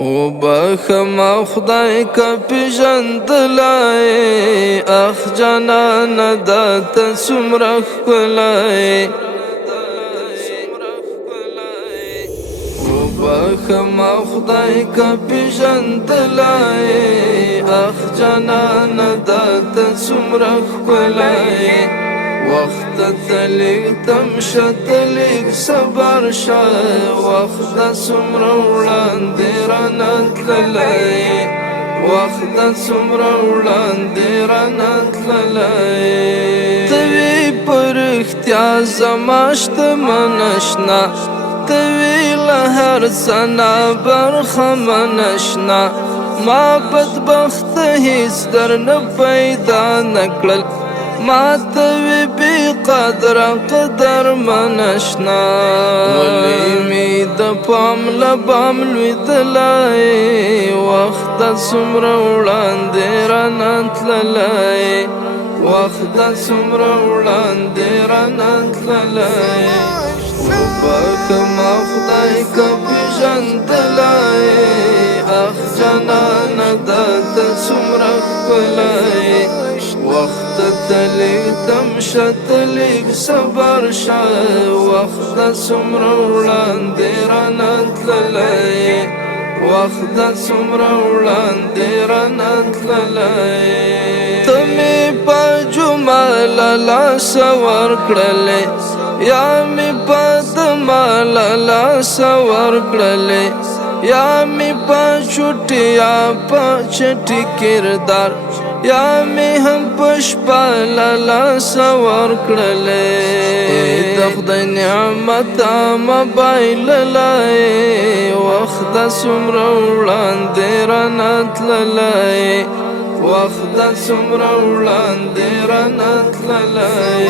وبخما خدای کا پیژندلای اخ جانانه داته څومره ښکلی وبخما خدای کا پیژندلای اخ جانانه داته څومره ښکلی وخت تلیگ تمشه تلیگ صبر شه وخت څومره وړاندې رانه تللی وخت څومره وړاندې رانه تللی ته وی په رښتیا زما شتمنه شنه ته وی له هر څه نه برخمنه شنه ما بدبخته هیڅ درنه پیدا نه کړل ما توی بی قدر قدر منشنا ولی می د پام لبام لویدلای وخت څومره وړاندې رانه تللی وخت څومره وړاندې رانه تللی وبخما خدای که پیژندلای اخ جانانه داته څومره ښکلی وخت تلیگ تمشه تلیگ صبر شه وخت څومره وړاندې رانه تللی وخت څومره وړاندې رانه تللی ته مې په جمعه له لاسه ورکړلې یا مې په دمه له لاسه ورکړلې یا مې په چوټیا په چټي کردار یا می هم پشپا لاسه ورکړلې د خدای نعمت موبایل لای وخت څومره وړاندې رانه تللی وخت څومره وړاندې رانه تللی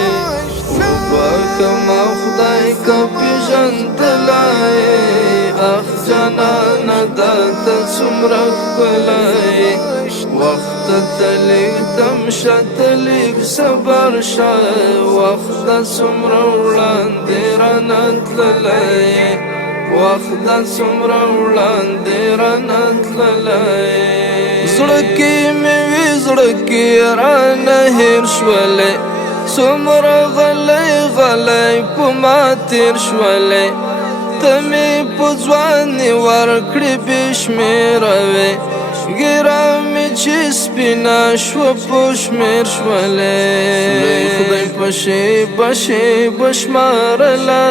وبخما خدای که پیژندلای اخ جانانه داته څومره ښکلی وخت تلیگ تمشه تلیگ صبر شه وخت څومره وړاندې رانه تللی وخت څومره وړاندې رانه تللی زړه کې مې وي زړه کې رانه هېر شولې څومره غلی غلی په ما تېر شولې ته مې په ځواني ورکړې بې شمېره وې ګیره مې چې سپینه شوه په شمېر شولې خدای په شیبه شیبه شمارلی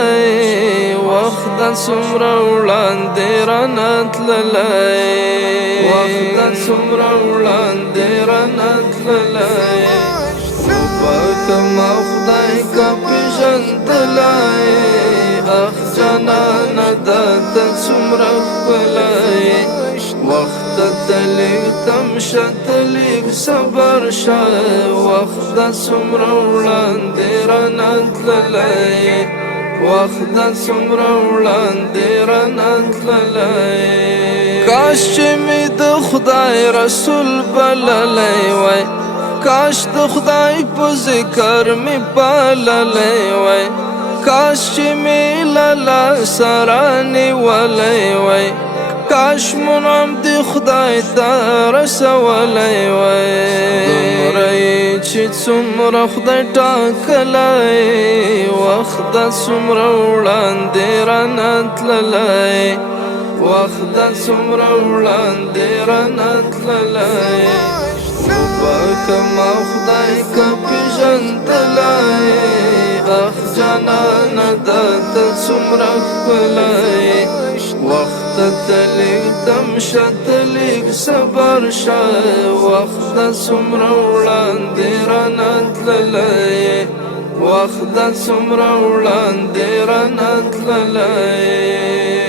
وخت څومره وړاندې رانه تللی وخت څومره وړاندې رانه تللی وبخما خدای که پیژندلی اخ جانانه داته څومره ښکلی وخت تلیگ تمشه تلیگ صبر شه وخت څومره وړاندې رانه تللی وخت څومره وړاندې رانه تللی کاش چې مې د خدای رسول بللی وای کاش د خدای په ذکر مې پاللی وای کاش چې مې له لاسه رانیولی وای کاش منعم دی خدای ته رسولی وای دومره یې چې څومره خدای ټاکلی وخت څومره وړاندې رانه تللی وخت څومره وړاندې رانه تللی وبخما خدای که پیژندلی اخ جانانه داته څومره ښکلی وخت تلیگ تمشه تلیگ صبر شه وخت څومره وړاندې رانه تللی وخت څومره وړاندې رانه تللی